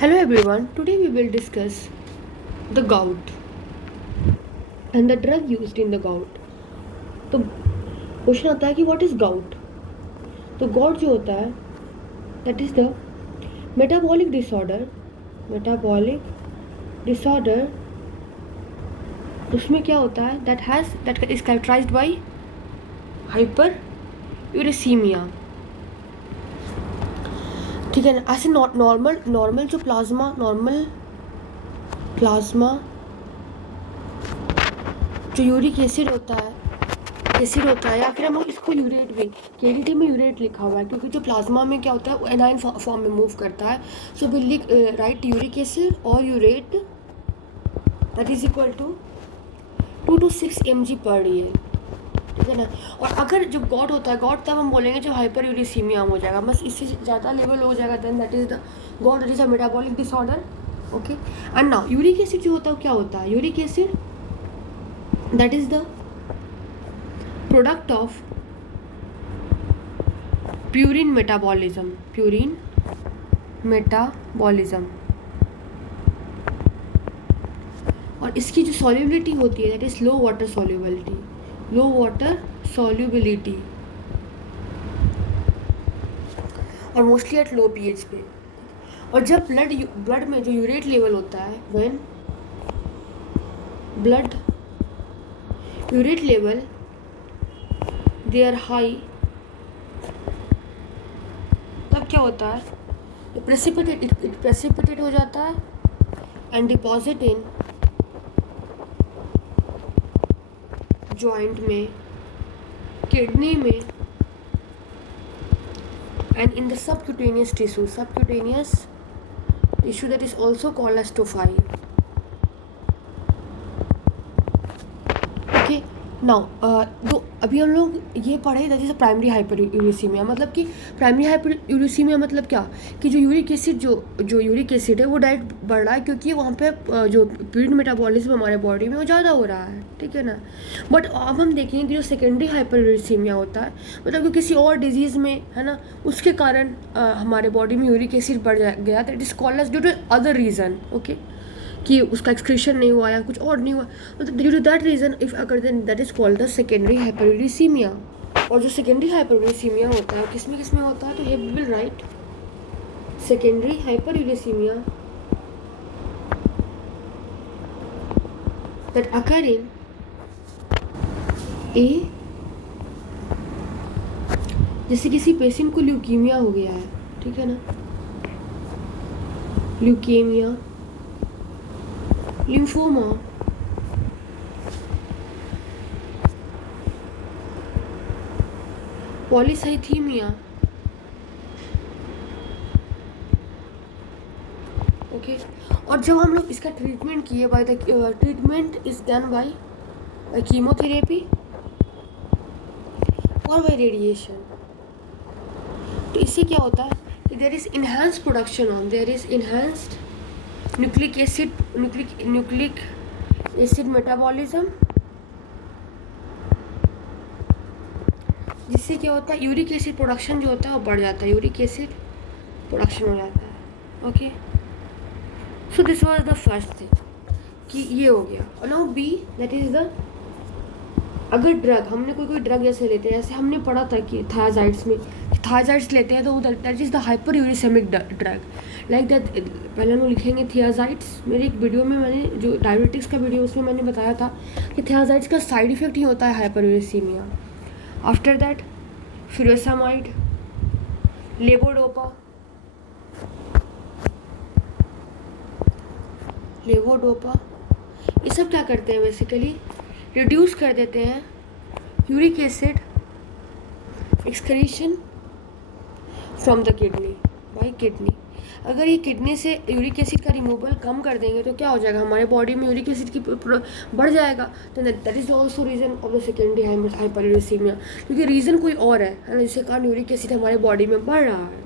Hello everyone, today we will discuss the gout and the drug used in the gout. तो question आता है कि what is gout. तो gout जो होता है that is the metabolic disorder. Metabolic disorder उसमें क्या होता है that is characterised by hyperuricaemia. ठीक है ना। ऐसे नॉर्मल जो प्लाज्मा जो यूरिक एसिड होता है या फिर हम लोग इसको यूरेट भी केडीटी में यूरेट लिखा हुआ है क्योंकि जो प्लाज्मा में क्या होता है वो एनाइन फॉर्म में मूव करता है। सो विल लिख राइट यूरिक एसिड और urate that is equal to 2 to 6 mg per day. ठीक है ना। और अगर जो गॉट होता है गॉट तब हम बोलेंगे जब हाइपर यूरिसीमिया हो जाएगा, बस इससे ज़्यादा लेवल हो जाएगा then that is the gout, that is a metabolic disorder. Okay. And now uric acid जो होता है क्या होता है, uric acid that is the product of purine metabolism. और इसकी जो सॉल्युबिलिटी होती है that is low water solubility और मोस्टली एट लो पीएच पे। और जब ब्लड में जो यूरेट लेवल होता है when blood urate level they are high, तब क्या होता है इट प्रेसिपिटेट हो जाता है एंड डिपॉजिट इन जॉइंट में, किडनी में and in the subcutaneous tissue that is also called as tophi. Okay, now तो अभी हम लोग ये पढ़े दैट इज प्राइमरी हाइपर यूरेसीमिया। मतलब कि प्राइमरी हाइपर यूरेसीमिया मतलब क्या कि जो यूरिक एसिड है वो डायरेक्ट बढ़ रहा है क्योंकि वहाँ पे जो प्यूरिन मेटाबॉलिज्म हमारे बॉडी में वो ज़्यादा हो रहा है। ठीक है ना। बट अब हम देखेंगे कि जो सेकेंडरी हाइपर यूरेसीमिया होता है मतलब कि किसी और डिजीज़ में है ना उसके कारण हमारे बॉडी में यूरिक एसिड बढ़ गया, that is called as due to other reason. Okay, कि उसका एक्सक्रीशन नहीं हुआ या कुछ और नहीं हुआ, मतलब due to that reason if अगर then that is called the secondary hyperuricaemia. और जो सेकेंडरी हाइपरयूरेसीमिया होता है किस में होता है, तो he will write secondary hyperuricaemia that occur in a, जैसे किसी पेशेंट को ल्यूकीमिया हो गया है, ठीक है ना, ल्यूकेमिया, लिम्फोमा, पॉलीसाइथीमिया। ओके। और जब हम लोग इसका ट्रीटमेंट किए by the treatment is done by chemotherapy और बाय रेडिएशन, तो इससे क्या होता है कि there is enhanced nucleic acid metabolism, जिससे क्या होता है यूरिक एसिड प्रोडक्शन जो होता है वो बढ़ जाता है, यूरिक एसिड प्रोडक्शन हो जाता है। Okay, so this was the first thing कि ये हो गया। और now B that is the, अगर ड्रग हमने कोई ड्रग जैसे लेते हैं, जैसे हमने पढ़ा था कि थायराइड्स में थायराइड्स लेते हैं तो that is the hyperuricaemic drug like that. पहले हम लिखेंगे थियाजाइड्स। मेरी एक वीडियो में मैंने जो डायबिटिक्स का वीडियो उसमें मैंने बताया था कि थियाजाइड्स का साइड इफेक्ट ही होता है hyperuricaemia. After that furosemide, levodopa, ये सब क्या करते हैं बेसिकली रिड्यूस कर देते हैं uric acid excretion from the kidney bye kidney. अगर ये किडनी से यूरिक एसिड का रिमूवल कम कर देंगे तो क्या हो जाएगा, हमारे बॉडी में यूरिक एसिड की बढ़ जाएगा। तो that is also reason of the secondary hyperuricaemia, क्योंकि रीज़न कोई और है ना जिसके कारण यूरिक एसिड हमारे बॉडी में बढ़ रहा है।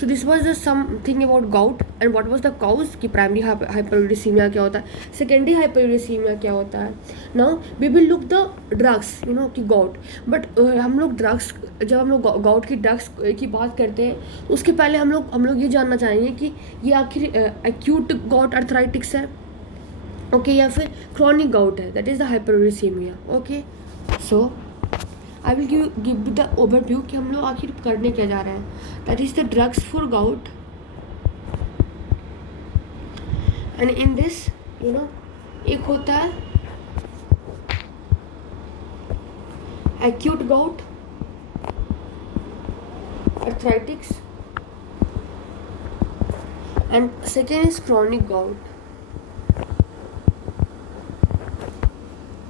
So this was the something about gout and what was the cause कि प्राइमरी हाइपरयूरेसीमिया क्या होता है, सेकेंडरी हाइपरयूरेसीमिया क्या होता है. Now we will look the drugs कि गाउट. बट हम लोग ड्रग्स, जब हम लोग गाउट की ड्रग्स की बात करते हैं उसके पहले हम लोग ये जानना चाहेंगे कि ये आखिर एक्यूट गाउट अर्थराइटिक्स है, ओके, या फिर क्रॉनिक गाउट है, that is the hyperuricaemia. Okay, so I will give the overview कि हम लोग आखिर करने क्या जा रहे हैं. That is the drugs for gout. And in this एक होता है acute gout arthritis and second is chronic gout,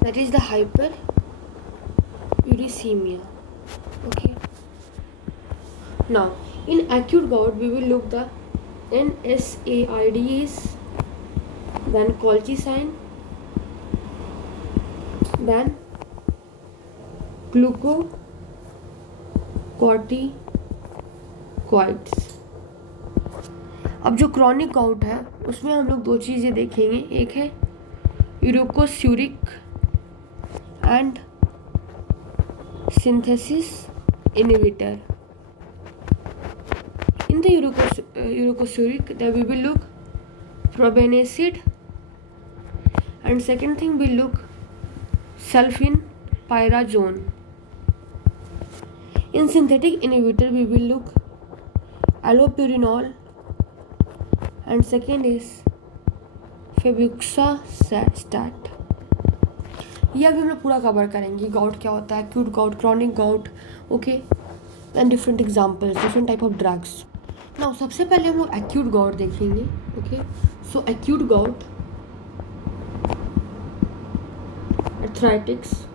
that is the hyperuricemia. Okay, now in acute gout we will look the NSAIDs, then colchicine, then glucocorticoids. अब जो chronic gout है उसमें हम लोग दो चीज़ें देखेंगे, एक है uricosuric and synthesis inhibitor. In the uricosuric we will look probenecid and second thing we'll look sulfenpyrazone. In synthetic inhibitor we will look allopurinol and second is febuxostat. ये अभी हम लोग पूरा कवर करेंगे, गाउट क्या होता है, acute gout, chronic gout, okay, and different examples, different type of drugs. Now सबसे पहले हम लोग एक्यूट गाउट देखेंगे. Okay, so acute gout arthritics.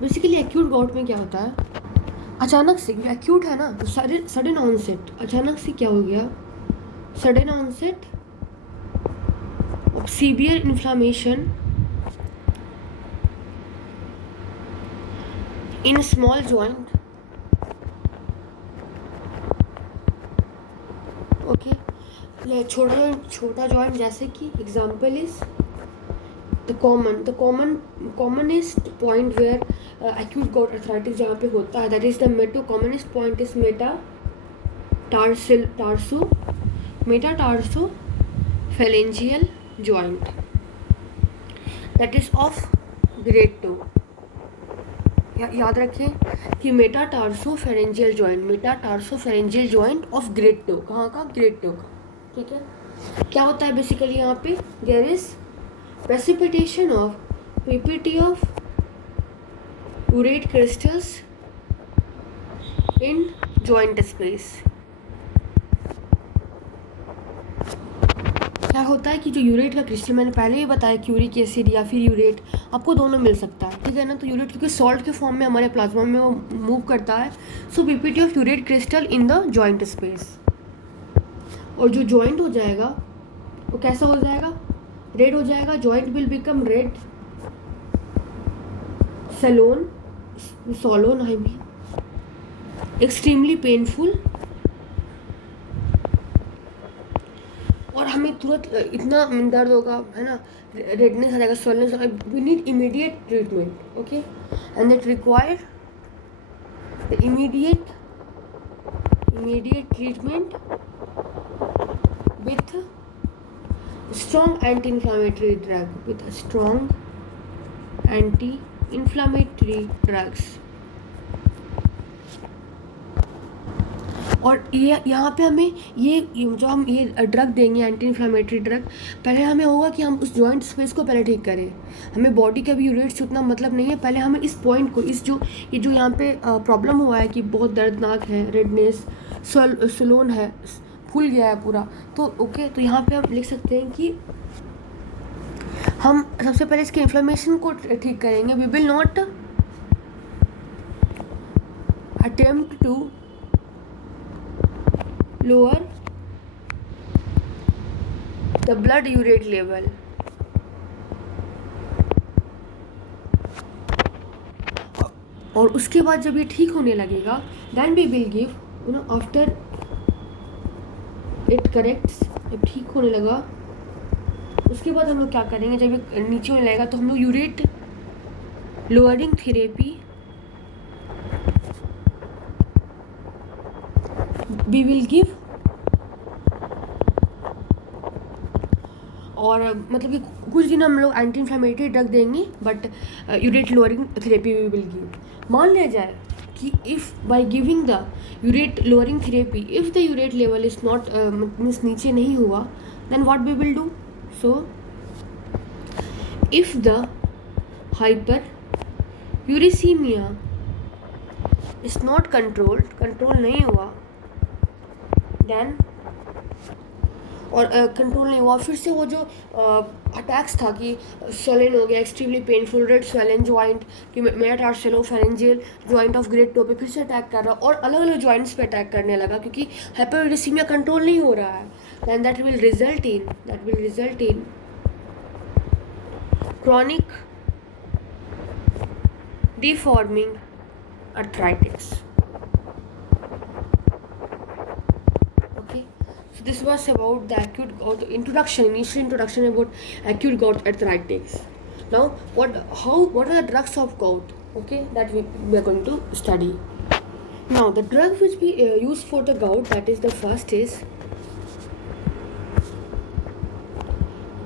Basically acute gout में क्या होता है, अचानक से एक्यूट है ना, तो सडन ऑनसेट, अचानक से क्या हो गया, sudden onset of severe inflammation in small joint. Okay, छोटा जॉइंट, जैसे कि example is the commonest point where acute gout arthritis जहाँ पे होता है, that is the commonest point is metatarsophalangeal joint, that is of grade 2. याद रखें कि मेटाटार्सोफेरेंजियल जॉइंट ऑफ ग्रेड 2. कहाँ का, ग्रेड 2 का. ठीक है, क्या होता है बेसिकली यहाँ पे, there is precipitation of PPT of urate crystals in joint space. क्या होता है कि जो यूरेट का क्रिस्टल, मैंने पहले ही बताया कि यूरिक एसिड या फिर यूरेट आपको दोनों मिल सकता है, ठीक है ना. तो यूरेट क्योंकि सॉल्ट के फॉर्म में हमारे प्लाज्मा में वो मूव करता है, सो PPT of urate crystal in the joint space. और जो जॉइंट हो जाएगा वो कैसा हो जाएगा, रेड हो जाएगा. Joint will become red, swollen I mean, extremely painful, और हमें तुरंत इतना दर्द होगा, है ना, रेडनेस आ जाएगा, swollenness. We need immediate treatment. Okay, and that require the immediate treatment with strong anti-inflammatory drugs. और ये यहाँ पे हमें ये जो हम ये ड्रग देंगे, एंटी इन्फ्लामेटरी ड्रग, पहले हमें होगा कि हम उस जॉइंट स्पेस को पहले ठीक करें. हमें बॉडी का भी यूरेट से उतना मतलब नहीं है, पहले हमें इस पॉइंट को, ये जो यहाँ पे प्रॉब्लम हुआ है कि बहुत दर्दनाक है, रेडनेस, सोलोन है, फूल गया है पूरा, तो ओके, तो यहाँ पे हम लिख सकते हैं कि हम सबसे पहले इसके इन्फ्लेमेशन को ठीक करेंगे. We will not attempt to lower the blood urate level. और उसके बाद जब ये ठीक होने लगेगा, then we will give after it corrects, जब ठीक होने लगा उसके बाद हम लोग क्या करेंगे, जब ये नीचे होने लगेगा तो हम लोग urate lowering therapy we will give, और मतलब कि कुछ दिन हम लोग एंटी इन्फ्लेमेटरी ड्रग देंगे, but urate lowering therapy we will give. मान लिया जाए कि if by giving the urate lowering therapy if the urate level is not means नीचे नहीं हुआ, then what we will do. So if the hyperuricemia is not control नहीं हुआ, then और कंट्रोल नहीं हुआ, फिर से वो जो अटैक्स था कि स्वेलन हो गया, extremely painful, red swollen joint, कि मेटाटार्सेलोफेरेंजियल जॉइंट ऑफ ग्रेट टो पे फिर से अटैक कर रहा, और अलग अलग जॉइंट्स पे अटैक करने लगा क्योंकि हाइपरयूरेसीमिया कंट्रोल नहीं हो रहा है. Then that will result in chronic deforming arthritis. Okay, so this was about the acute gout initial introduction about acute gout arthritis. Now what are the drugs of gout? Okay, that we are going to study. Now the drug which we use for the gout, that is the first is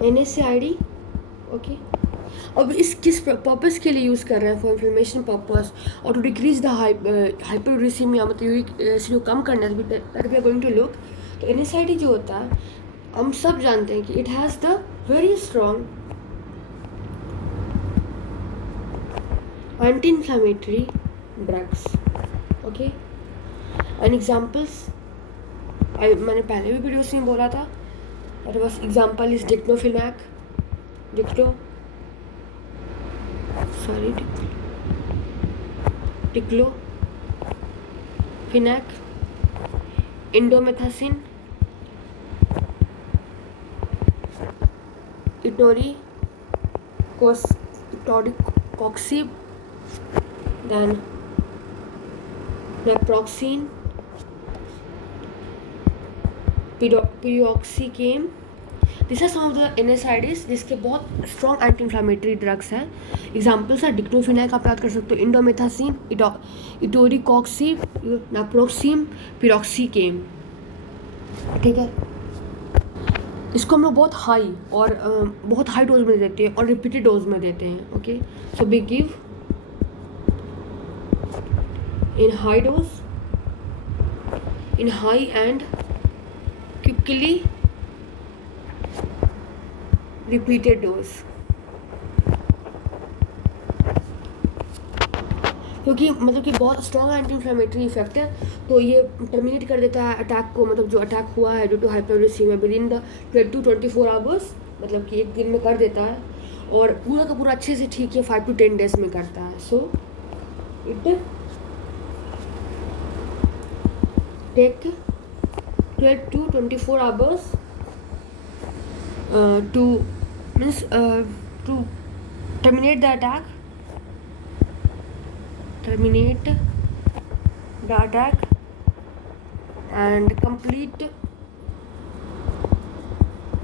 NSAID. Okay, अब इस किस purpose के लिए use कर रहे हैं, for inflammation purpose और to decrease the hyperuricaemia, मतलब यूरिक एसिड को कम करना, that we are going to look. तो NSAID जो होता है हम सब जानते हैं कि it has the very strong anti inflammatory drugs. Okay, and examples मैंने पहले भी वीडियोस में बोला था, that was example is diclofenac, indomethacin, etoricoxib, then naproxen, piroxicam. This are some of the NSAIDs जिसके बहुत स्ट्रॉन्ग एंटी इन्फ्लामेटरी ड्रग्स हैं. Examples है डिक्लोफिनैक आप याद कर सकते हो, इंडोमेथासिन, इटोरीकॉक्सिब, नेप्रोक्सीम, पिरोक्सीकेम. ठीक है, इसको हम लोग बहुत हाई डोज में देते हैं और रिपीटेड डोज में देते हैं. Okay, so we give in high dose, in high and quickly repeated dose, क्योंकि मतलब कि बहुत स्ट्रॉन्ग एंटी इन्फ्लेमेटरी इफेक्ट है, तो ये टर्मिनेट कर देता है अटैक को, मतलब जो अटैक हुआ है due to hyperuricemia within the 12 to 24 hours, मतलब कि एक दिन में कर देता है, और पूरा का पूरा अच्छे से ठीक है 5 to 10 डेज में करता है. So it take 12 to 24 hours to terminate the attack and complete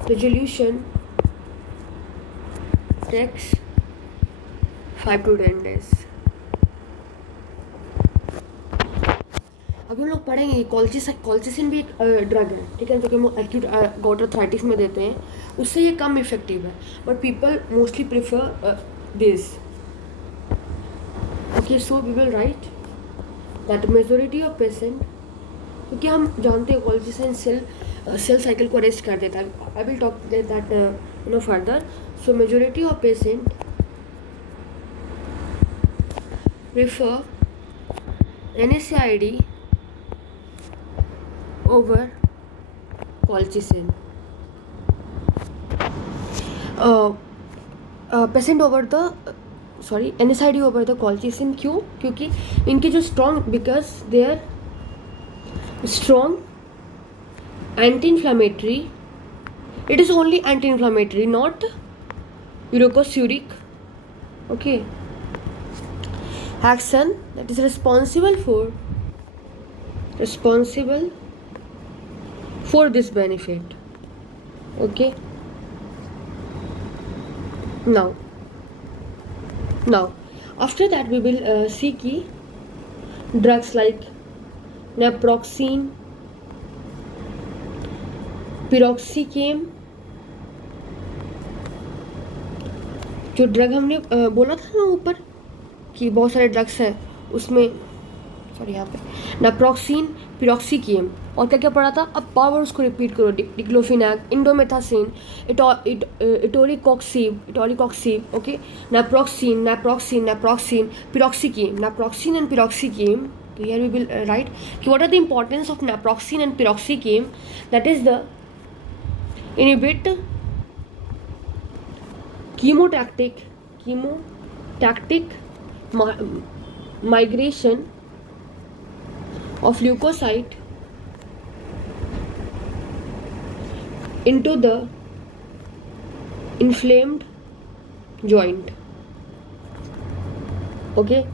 resolution takes 5 to 10 days. अभी हम लोग पढ़ेंगे कॉल्चिसिन भी एक ड्रग है, ठीक है, जो कि हम एक्यूट गॉट आर्थराइटिस में देते हैं. उससे ये कम इफेक्टिव है, but people mostly prefer this. Okay, so we will write that majority of patient, क्योंकि हम जानते हैं कॉल्चिसिन सेल साइकिल को अरेस्ट कर देता है. I will talk that further. So majority of patient prefer NSAID over colchicine. Patient over the NSAID over the colchicine. क्यों? क्योंकि इनके जो strong, because they are strong anti inflammatory. It is only anti inflammatory, not यूरोकोस्यूरिक. Okay, action that is responsible for this benefit. Okay, now after that we will see key drugs like naproxen, piroxicam, जो drug हमने बोला था ना ऊपर कि बहुत सारे drugs हैं उसमें, सॉरी यहाँ पे नाप्रोक्सिन, पिरोक्सिकियम और क्या क्या पढ़ा था, अब पावर उसको रिपीट करो, diclofenac, indomethacin, etoricoxib, okay, naproxen, piroxicam, naproxen and piroxicam. So here we will write what are the importance of naproxen and piroxicam. That is the inhibit chemotactic migration of leukocyte into the inflamed joint. Okay,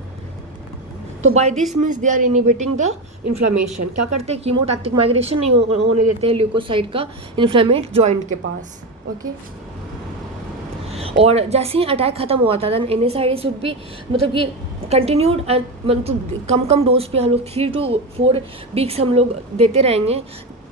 तो by this means they are inhibiting the inflammation. क्या करते हैं, कीमोटैक्टिक migration नहीं होने देते हैं leucocyte का इन्फ्लेमेट joint के पास. ओके, और जैसे ही अटैक खत्म हुआ था देन NSAID शुड बी मतलब कि कंटिन्यूड एंड मतलब कम डोज पे हम लोग 3 to 4 वीक्स हम लोग देते रहेंगे,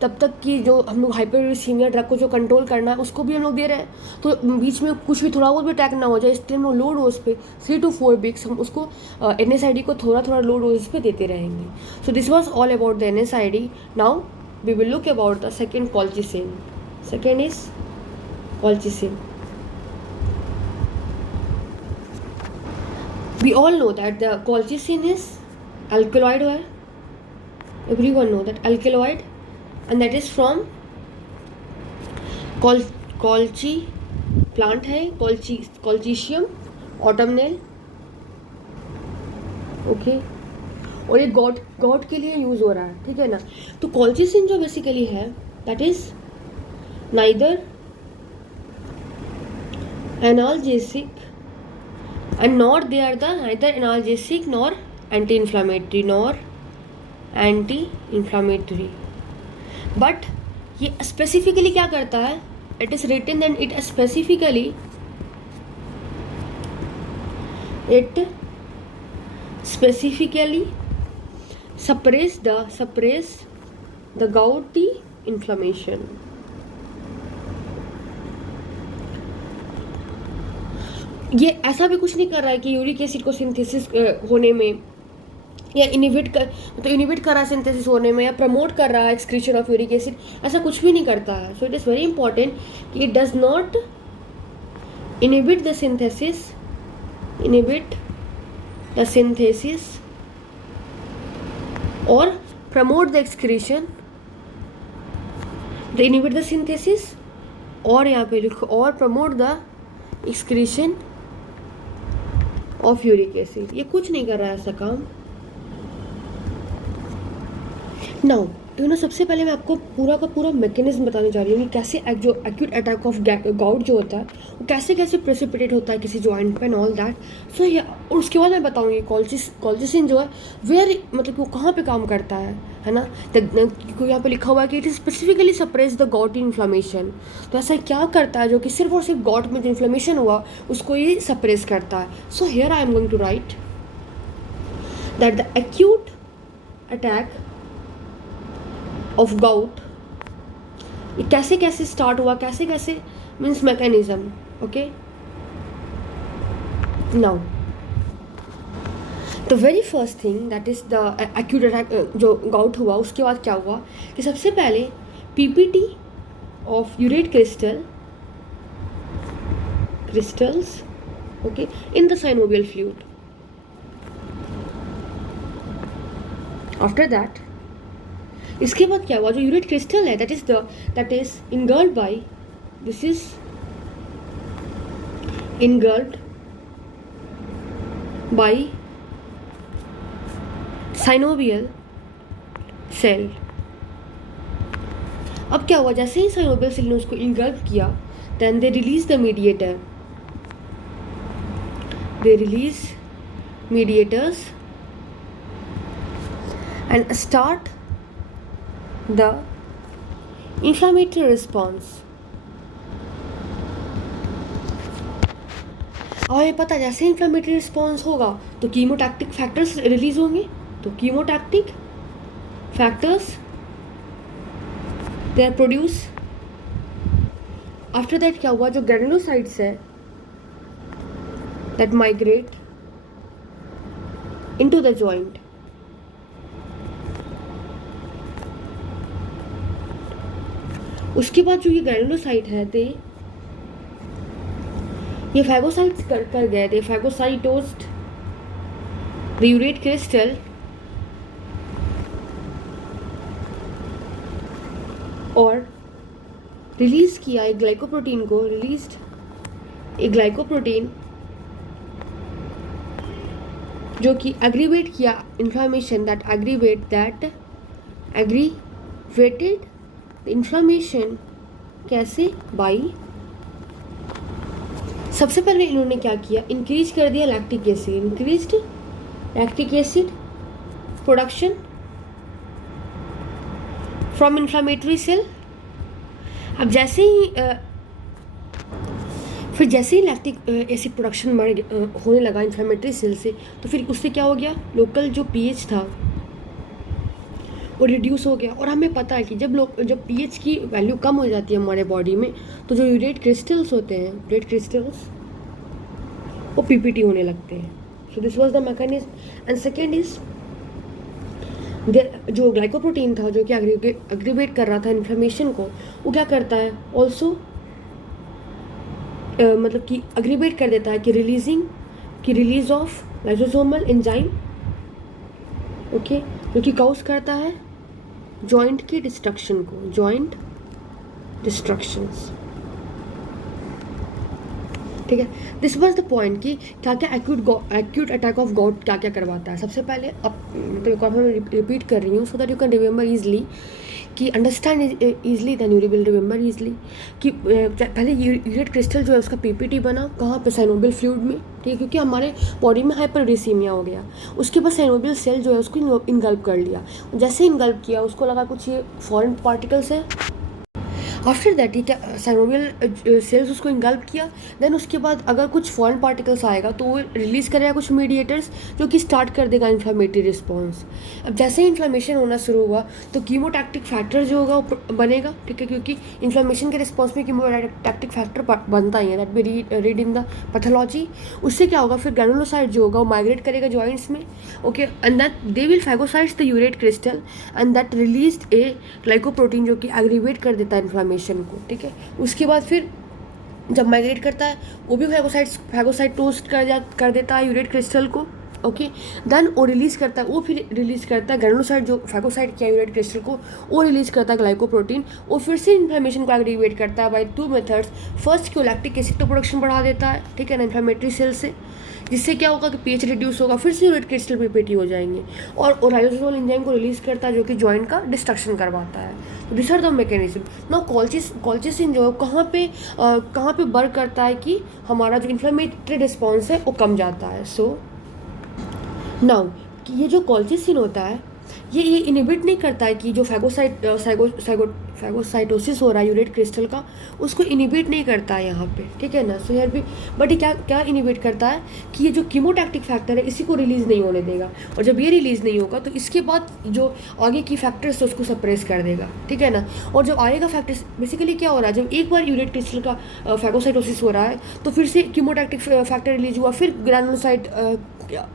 तब तक कि जो हम लोग हाइपरयूरेसीमिया ड्रग को जो कंट्रोल करना है उसको भी हम लोग दे रहे हैं, तो बीच में कुछ भी थोड़ा बहुत भी अटैक ना हो जाए, इसलिए हम लोग लो डोज पे 3 to 4 वीक्स हम उसको NSAID को थोड़ा लो डोज पे देते रहेंगे. So this was all about the NSAID. Now we will look about the second colchicine. Second is colchicine. We all know that the colchicine is alkaloid है, everyone know that alkaloid, and that is from colchi plant है, colchicium autumnale. Okay, और ये got के लिए use हो रहा है, ठीक है ना. तो colchicine जो बेसिकली है that is neither analgesic and nor they are the neither analgesic nor anti-inflammatory, but ये स्पेसिफिकली क्या करता है, it is written and it specifically suppress the gouty inflammation. ये ऐसा भी कुछ नहीं कर रहा है कि यूरिक एसिड को सिंथेसिस होने में या इनिबिट कर रहा है सिंथेसिस होने में, या प्रमोट कर रहा है एक्सक्रीशन ऑफ यूरिक एसिड, ऐसा कुछ भी नहीं करता है. So it is very important कि it does not inhibit the synthesis और promote the excretion, the inhibit the synthesis और यहाँ पे लिखो और promote the excretion of uric acid. ये कुछ नहीं कर रहा है ऐसा काम. नाउ सबसे पहले मैं आपको पूरा का पूरा मैकेनिज्म बताने जा रही हूँ कि कैसे जो एक्यूट अटैक ऑफ गाउट जो होता है वो कैसे प्रेसिपिटेट होता है किसी जॉइंट पे एंड ऑल दैट. सो और उसके बाद मैं बताऊँगी कॉल्चिसिन जो है वेयर मतलब कि वो कहाँ पे काम करता है ना. यहाँ पे लिखा हुआ है कि it is specifically suppress the got inflammation. तो ऐसा क्या करता है जो कि सिर्फ और सिर्फ गॉट में जो इन्फ्लेमेशन हुआ उसको ये सप्रेस करता है. So here I am going to write that the acute attack of gout कैसे स्टार्ट हुआ, कैसे means mechanism. Okay, now the very first thing that is the acute attack जो गाउट हुआ उसके बाद क्या हुआ कि सबसे पहले PPT of urate crystals okay in the synovial fluid. After that इसके बाद क्या हुआ, जो यूरेट क्रिस्टल है that is engulfed by this is engulfed by synovial cell. अब क्या हुआ, जैसे ही साइनोवियल सेल ने उसको इनगल्ड किया then they release the mediator mediators and start the inflammatory response. और हमें पता है जैसे इन्फ्लामेटरी रिस्पॉन्स होगा तो कीमोटैक्टिक फैक्टर्स रिलीज होंगे, तो chemotactic factors they are produce. After that क्या हुआ, जो ग्रेनुलोसाइट्स है that migrate into the joint, उसके बाद जो ये ग्रेनुलोसाइट है ये फैगोसाइट्स कर गए थे, फैगोसाइटोस्ड द यूरेट क्रिस्टल और रिलीज किया एक ग्लाइकोप्रोटीन को, रिलीज्ड एक ग्लाइकोप्रोटीन जो कि एग्रीवेट किया inflammation, that aggravated the inflammation. कैसे? बाई, सबसे पहले इन्होंने क्या किया, इंक्रीज कर दिया lactic acid, increased lactic acid production from inflammatory cell. अब जैसे ही फिर जैसे ही लैक्टिक एसिड प्रोडक्शन होने लगा इन्फ्लामेटरी सेल से, तो फिर उससे क्या हो गया, लोकल जो पीएच था वो रिड्यूस हो गया। और हमें पता है कि जब पीएच की वैल्यू कम हो जाती है हमारे बॉडी में, तो जो यूरेट क्रिस्टल्स होते हैं, यूरेट क्रिस्टल्स वो पीपीटी होने लगते हैं। सो this was the mechanism. And second is जो ग्लाइकोप्रोटीन था जो कि एग्रीवेट कर रहा था इन्फ्लेमेशन को, वो क्या करता है ऑल्सो, मतलब कि एग्रीवेट कर देता है कि release of lysosomal enzyme, okay, जो कि कॉज करता है जॉइंट की डिस्ट्रक्शन को, जॉइंट डिस्ट्रक्शंस। ठीक है, दिस वाज द पॉइंट कि क्या क्या एक्यूट अटैक ऑफ गॉट क्या क्या करवाता है। सबसे पहले अब तो एक और मैं रिपीट कर रही हूँ so that you can remember easily, कि understand easily then you will remember easily. कि पहले यूरेट क्रिस्टल जो है उसका पीपीटी बना कहाँ पे, साइनोवियल फ्लूइड में, ठीक है, क्योंकि हमारे बॉडी में हाइपरयूरेसीमिया हो गया। उसके बाद साइनोवियल सेल जो है उसको इनगल्प कर लिया। जैसे इनगल्प किया उसको लगा कुछ ये फॉरेन पार्टिकल्स है। आफ्टर दैट ये क्या, साइनोवियल सेल्स उसको इनगल्प किया, देन उसके बाद अगर कुछ फॉरेन पार्टिकल्स आएगा तो वो रिलीज़ करेगा कुछ मीडिएटर्स जो कि स्टार्ट कर देगा इन्फ्लामेटरी रिस्पॉन्स। अब जैसे ही इन्फ्लामेशन होना शुरू हुआ तो कीमोटैक्टिक फैक्टर जो होगा वो बनेगा, ठीक है, क्योंकि इन्फ्लामेशन के रिस्पॉन्स में कीमोटैक्टिक फैक्टर बनता ही है, that be read in the pathology. उससे क्या होगा, फिर ग्रेनुलोसाइट जो होगा वो माइग्रेट करेगा जॉइंट्स में, okay, and that they will phagocytes the urate crystal and that released A glycoprotein जो कि एग्रीवेट कर देता है इन्फ्लामेशन को, ठीक है। उसके बाद फिर जब माइग्रेट करता है वो भी फैगोसाइटोस्ट कर देता है यूरेट क्रिस्टल को, ओके, देन वो रिलीज़ करता है, वो फिर रिलीज़ करता है ग्रेनुलोसाइट जो फैगोसाइट किया यूरेट क्रिस्टल को, वो रिलीज़ करता है ग्लाइकोप्रोटीन, वो फिर से इन्फ्लेमेशन को एग्रीवेट करता है बाय 2 मेथड्स। फर्स्ट की लैक्टिक एसिड प्रोडक्शन बढ़ा देता है, ठीक है ना, इन्फ्लेमेटरी सेल से, जिससे क्या होगा कि पीएच रिड्यूस होगा, फिर से यूरेट क्रिस्टल पीपीटी हो जाएंगे, और लाइसोसोमल एंजाइम को रिलीज़ करता है जो कि जॉइंट का डिस्ट्रक्शन करवाता है। तो this are the mechanism. Now colchicine जो है कहाँ पे वर्क करता है कि हमारा जो इन्फ्लेमेटरी रिस्पॉन्स है वो कम जाता है। सो नाउ ये जो कॉल्चिसिन होता है ये इनिबिट नहीं करता है कि जो फैगोसाइटोसिस हो रहा है यूरेट क्रिस्टल का, उसको इनिबिट नहीं करता है यहाँ पे, ठीक है ना। सो यार भी बट ये क्या इनिबिट करता है कि ये जो कीमोटैक्टिक फैक्टर है इसी को रिलीज़ नहीं होने देगा, और जब ये रिलीज़ नहीं होगा तो इसके बाद जो आगे की फैक्टर्स है उसको सप्रेस कर देगा, ठीक है ना। और जब आएगा फैक्टर्स, बेसिकली क्या हो रहा है, जब एक बार यूरेट क्रिस्टल का फैगोसाइटोसिस हो रहा है तो फिर से कीमोटैक्टिक फैक्टर रिलीज हुआ, फिर ग्रेनुलोसाइट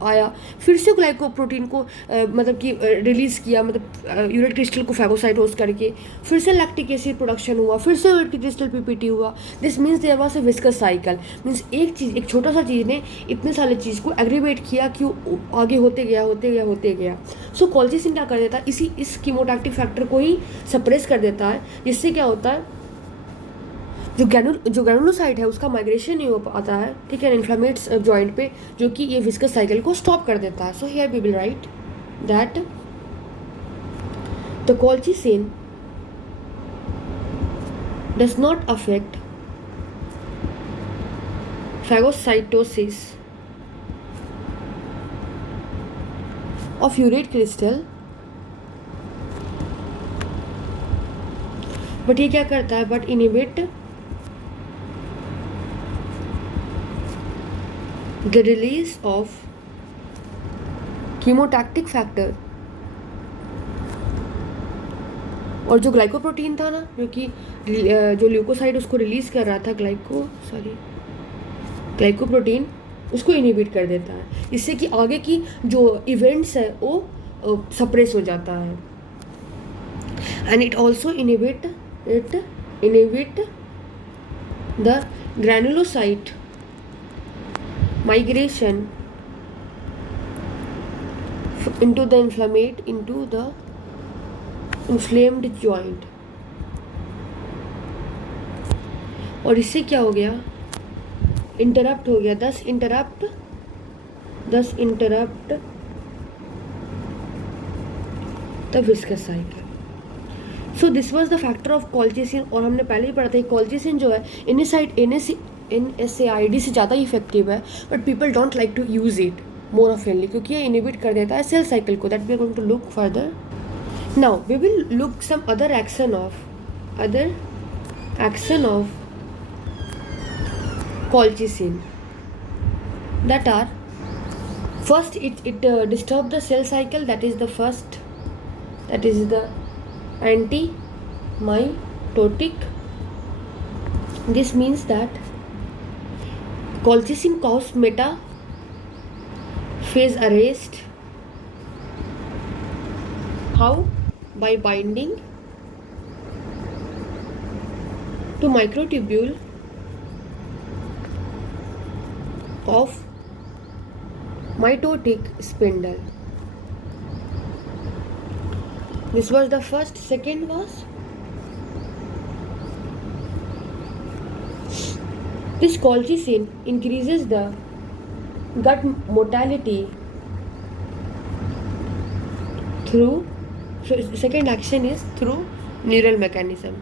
आया, फिर से ग्लाइकोप्रोटीन को मतलब कि रिलीज़ किया, मतलब यूरेट क्रिस्टल को फैगोसाइटोस करके, फिर से लैक्टिक एसिड प्रोडक्शन हुआ, फिर से यूरेट क्रिस्टल पीपीटी हुआ। This means there was a विस्कस साइकिल, मीन्स एक छोटा सा चीज़ ने इतने सारे चीज़ को एग्रीवेट किया कि आगे होते गया। सो कॉल्चिसिन क्या कर देता है, इस कीमोटैक्टिक फैक्टर को ही सप्रेस कर देता है, जिससे क्या होता है जो ग्रेनुलोसाइट है उसका माइग्रेशन नहीं हो पाता है, ठीक है, इन्फ्लेमेट्स जॉइंट पे, जो कि ये विस्कस साइकिल को स्टॉप कर देता है। So here we will write that the colchicine does not affect phagocytosis of urate crystal, but ये क्या करता है, but inhibit the release of chemotactic factor. और जो ग्लाइकोप्रोटीन था ना, जो कि जो ल्यूकोसाइड उसको रिलीज कर रहा था, ग्लाइकोप्रोटीन उसको इनहिबिट कर देता है, इससे कि आगे की जो इवेंट्स है वो सप्रेस हो जाता है। And it also inhibit the granulocyte migration into the inflamed joint। और इससे क्या हो गया, इंटरप्ट हो गया, दस interrupt the viscous cycle. So this was the factor of colchicine. और हमने पहले ही पढ़ा था कॉल्चिसिन जो है NSAID से ज़्यादा इफेक्टिव है, but people don't like to use it more oftenly, क्योंकि ये इनहिबिट कर देता है सेल साइकिल को। That we are going to look further. Now we will look some other action of colchicine that are, first it disturb the cell cycle, that is the anti-mitotic. This means that colchicine cause metaphase arrest. How? By binding to microtubule of mitotic spindle. This was the first. Second was this colchicine increases the gut motility through, so second action is through neural mechanism.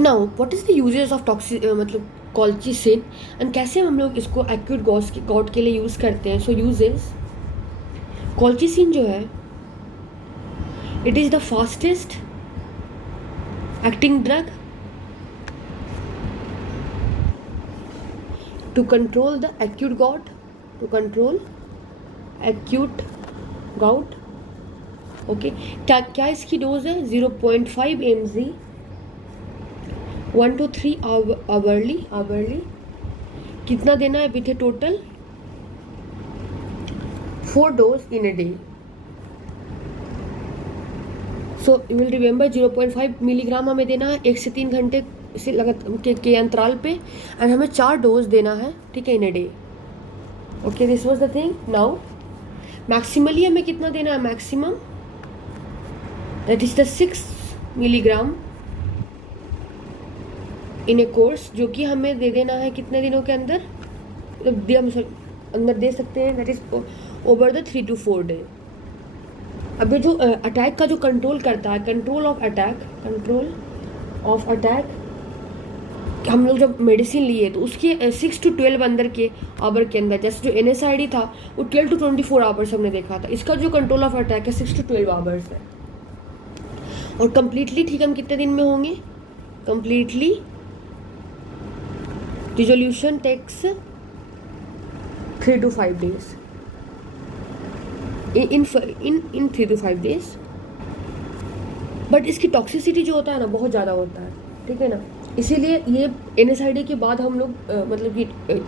Now what is the uses of मतलब colchicine and कैसे हम लोग इसको acute gout के लिए use करते हैं। So uses, colchicine जो है it is the fastest acting drug to control the acute gout, okay. क्या इसकी डोज है, 0.5 mg 1 to 3 आवरली। कितना देना है with A total 4 dose in a day. So you will remember 0.5 milligram हमें देना है 1 से 3 घंटे से के अंतराल पे, एंड हमें 4 डोज देना है, ठीक है, in a day. Okay, this was the thing. Now maximally हमें कितना देना है, maximum that is the 6 milligram in a course, जो कि हमें दे देना है कितने दिनों के अंदर, मतलब हम अंदर दे सकते हैं, that is over the 3 to 4 day. अभी जो अटैक का जो कंट्रोल करता है, कंट्रोल ऑफ अटैक, हम लोग जब मेडिसिन लिए तो उसके 6 to 12 अंदर के आवर के अंदर, जैसे जो NSAID था वो 12 to 24 आवर्स हमने देखा था, इसका जो कंट्रोल ऑफ अटैक है 6 to 12 आवर्स है। और कम्प्लीटली ठीक हम कितने दिन में होंगे, completely resolution takes 3 to 5 days, in 3 to 5 days। But इसकी टॉक्सिसिटी जो होता है ना बहुत ज़्यादा होता है, ठीक है ना, इसीलिए ये NSAID के बाद हम लोग मतलब कि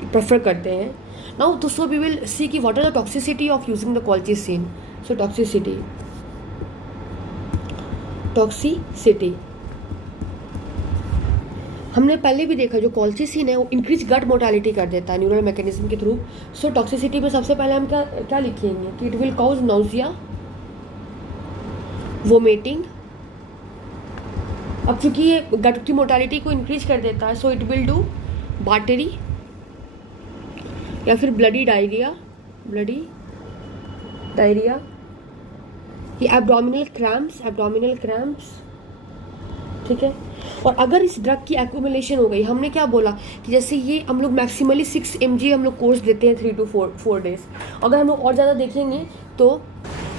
प्रेफर करते हैं। नाउ तो सो वी विल सी कि what are the toxicity of using the colchicine। So toxicity हमने पहले भी देखा, जो colchicine है वो इंक्रीज गट मोटालिटी कर देता है न्यूरल मैकेनिज्म के थ्रू। सो टॉक्सिसिटी में सबसे पहले हम क्या लिखेंगे कि it will cause nausea, vomiting. अब चूंकि ये गट की मोटालिटी को इंक्रीज कर देता है, सो इट विल डू बाटरी या फिर ब्लडी डायरिया, ये एब्डोमिनल क्रैम्प्स, ठीक है। और अगर इस ड्रग की एक्यूमुलेशन हो गई, हमने क्या बोला कि जैसे ये हम लोग मैक्सिमली 6 mg हम लोग कोर्स देते हैं 3 to 4 days। अगर हम लोग और ज़्यादा देखेंगे तो,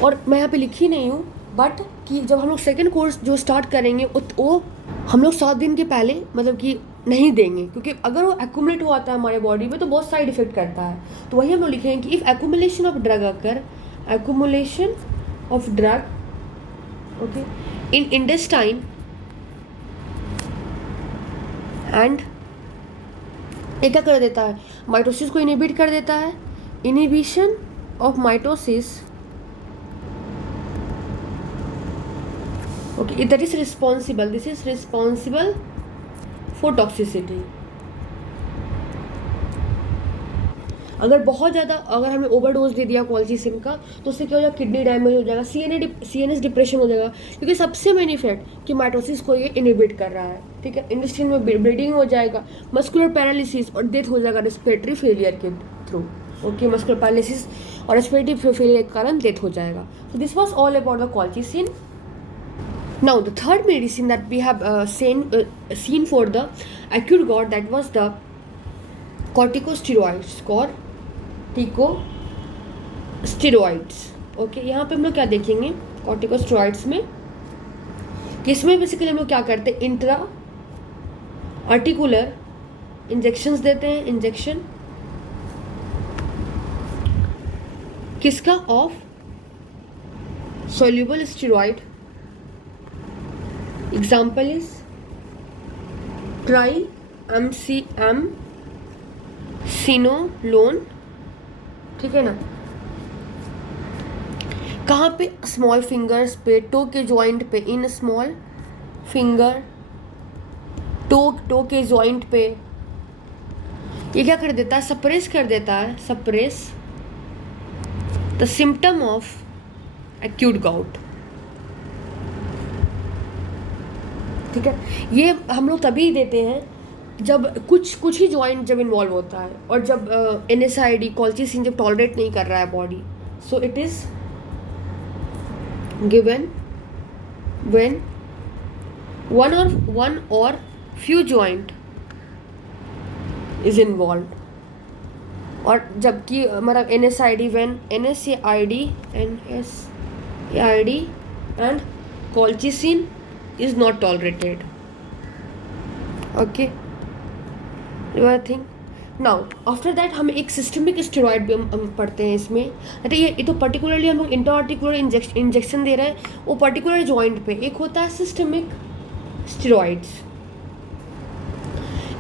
और मैं यहाँ पे लिखी नहीं हूँ, बट कि जब हम लोग सेकेंड कोर्स जो स्टार्ट करेंगे वो हम लोग 7 दिन के पहले मतलब कि नहीं देंगे, क्योंकि अगर वो एक्यूमुलेट हो आता है हमारे बॉडी में तो बहुत साइड इफेक्ट करता है। तो वही हम लोग लिखेंगे कि if accumulation of drug occur, accumulation of drug okay in intestine and ये क्या कर देता है, माइटोसिस को इनहिबिट कर देता है, inhibition of mitosis okay that is responsible, this is responsible for toxicity. अगर बहुत ज़्यादा अगर हमने ओवरडोज दे दिया कॉल्चिसिन का तो उससे क्या हो जाएगा, किडनी डैमेज हो जाएगा, CNS डिप्रेशन हो जाएगा, क्योंकि सबसे मेन इफेक्ट कि माइटोसिस को ये इनहिबिट कर रहा है, ठीक है। इंटेस्टाइन में ब्लीडिंग हो जाएगा, मस्कुलर पैरालिसिस और डेथ हो जाएगा रेस्पिरेटरी फेलियर के थ्रू, ओके। मस्कुलर पैरालिसिस और रेस्पिरेटरी फेलियर के कारण डेथ हो जाएगा। तो this was all about the colchicine. Now the third medicine that we have seen for the acute gout, that was the corticosteroids, okay. यहाँ पे हम लोग क्या देखेंगे कॉर्टिकोस्टेरॉइड्स में, कि इसमें बेसिकली हम लोग क्या करते हैं, इंट्रा आर्टिकुलर इंजेक्शंस देते हैं, इंजेक्शन किसका, of soluble steroid. Example is ट्राई-MCM सिनोलोन, ठीक है ना। कहाँ पे, स्मॉल फिंगर्स पे, टो के जॉइंट पे, इन स्मॉल फिंगर टो के जॉइंट पे। ये क्या कर देता है, सप्रेस कर देता है, suppress the symptom of acute gout, ठीक है। ये हम लोग तभी देते हैं जब कुछ ही जॉइंट जब इन्वॉल्व होता है और जब NSAID कॉल्चिसिन जब टॉलरेट नहीं कर रहा है body. So it is given when one or few joint is involved, और जबकि हमारा NSAID and colchicine is not tolerated, okay। you think now after that हम एक सिस्टमिक स्टेरॉइड भी हम पढ़ते हैं इसमें। ये तो पर्टिकुलरली हम लोग इंट्राआर्टिकुलर इंजेक्शन दे रहे हैं, वो पर्टिकुलर जॉइंट पे। एक होता है सिस्टमिक स्टेरॉइड्स,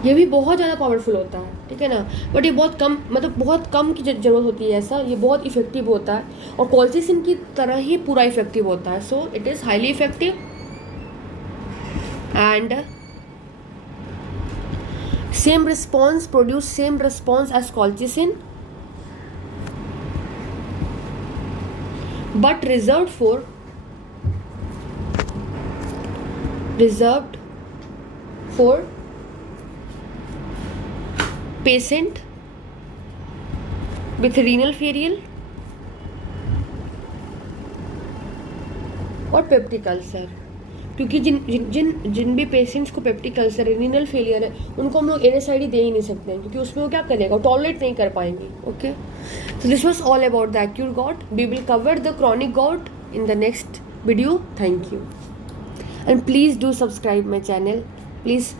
ये भी बहुत ज़्यादा पावरफुल होता है, ठीक है ना, बट ये बहुत कम, मतलब बहुत कम की ज़रूरत होती है ऐसा। ये बहुत इफेक्टिव होता है और कॉल्चिसिन की तरह ही पूरा इफेक्टिव होता है। So it is highly effective and produce same response as colchicine, but reserved for patient with renal failure और पेप्टिक अल्सर, क्योंकि जिन भी पेशेंट्स को पेप्टिक अल्सर है, रीनल फेलियर है, उनको हम लोग NSAID दे ही नहीं सकते हैं, क्योंकि उसमें वो क्या करेगा, टॉलरेट नहीं कर पाएंगे, okay. So this was all about the acute gout. We will cover the chronic gout in the next video. Thank you and please do subscribe my channel, please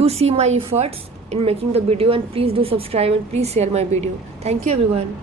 do see my efforts in making the video, and please do subscribe and please share my video. Thank you everyone.